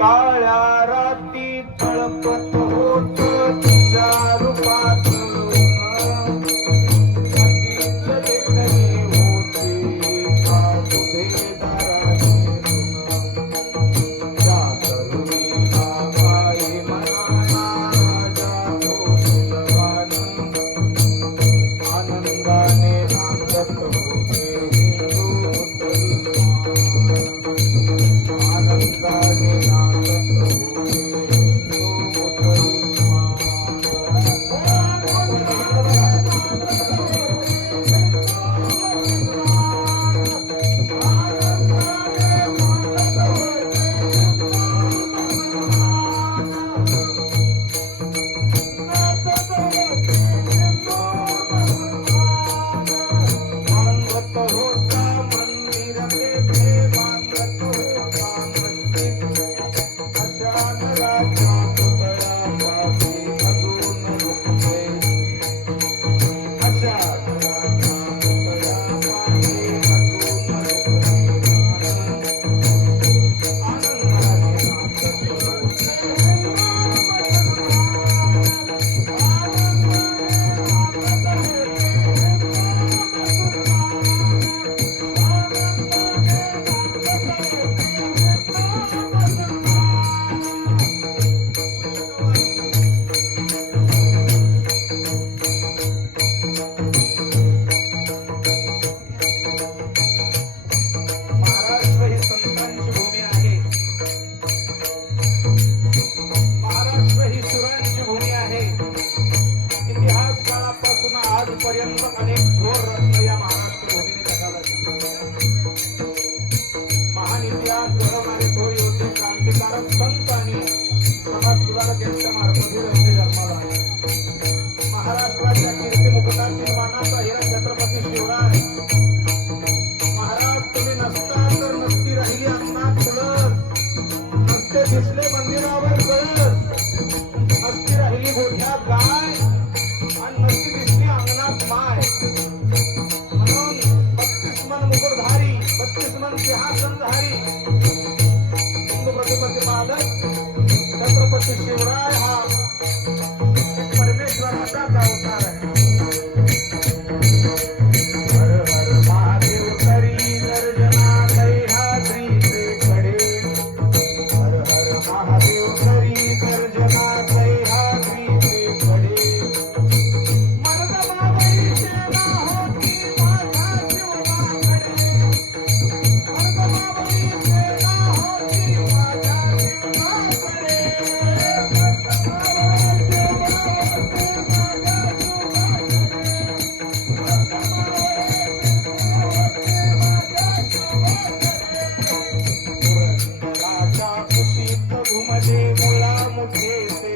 काळा আজ পর্যন্ত অনেক मुळा मुखे ते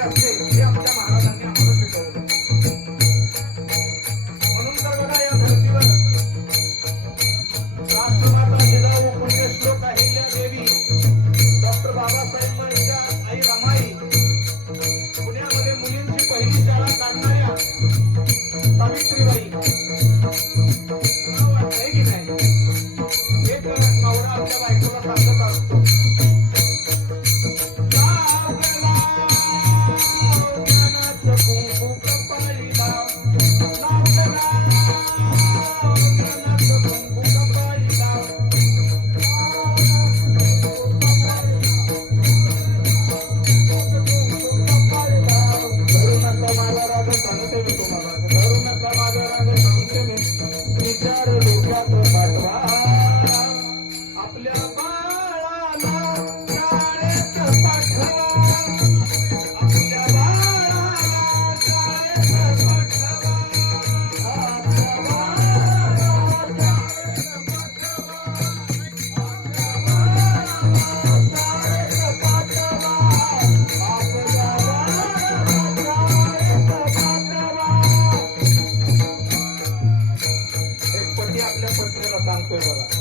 aceite. कोई बड़ा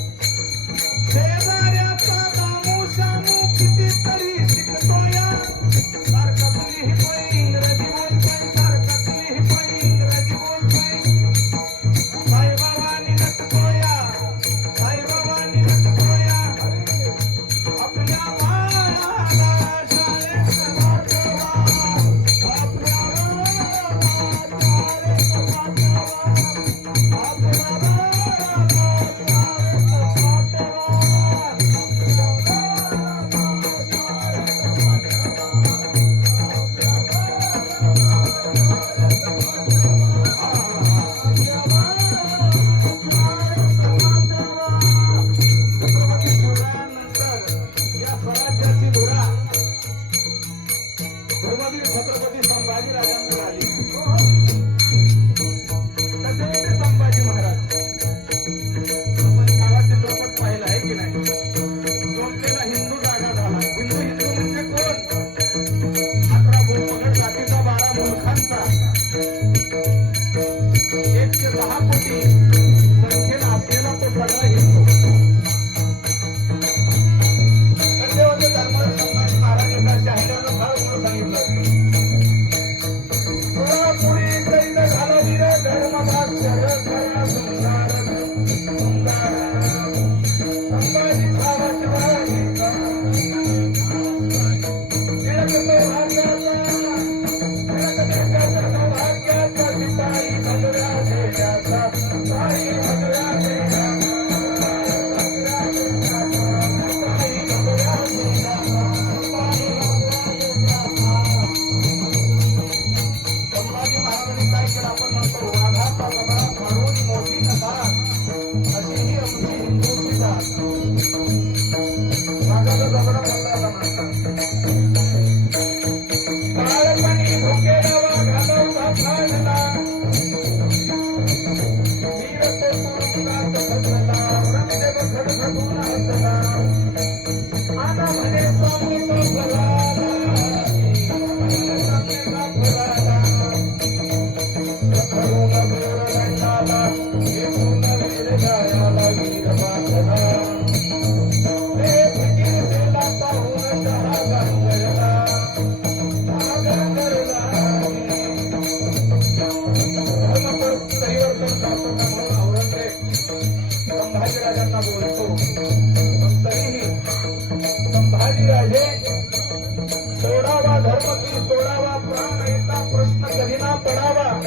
धर्मकी सोडावा प्राणता प्रश्न करीना पडावा.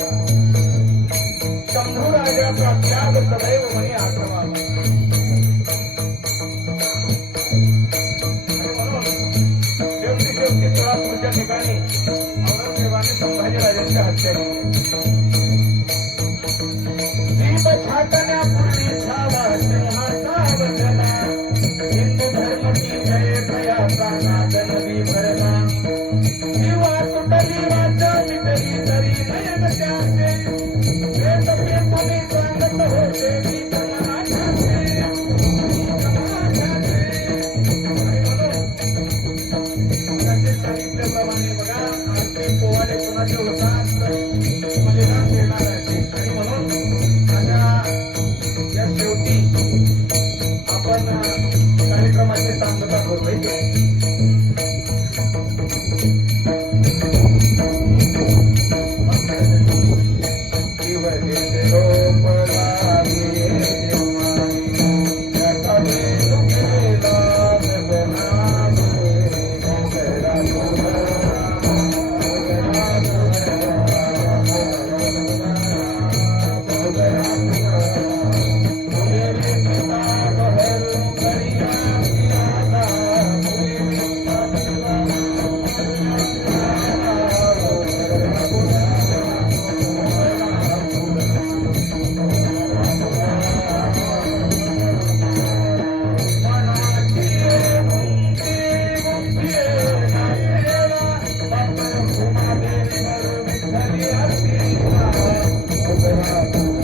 शंभू राजाचा त्याग सदैव म्हणे आठवा me siento mal. Thank you.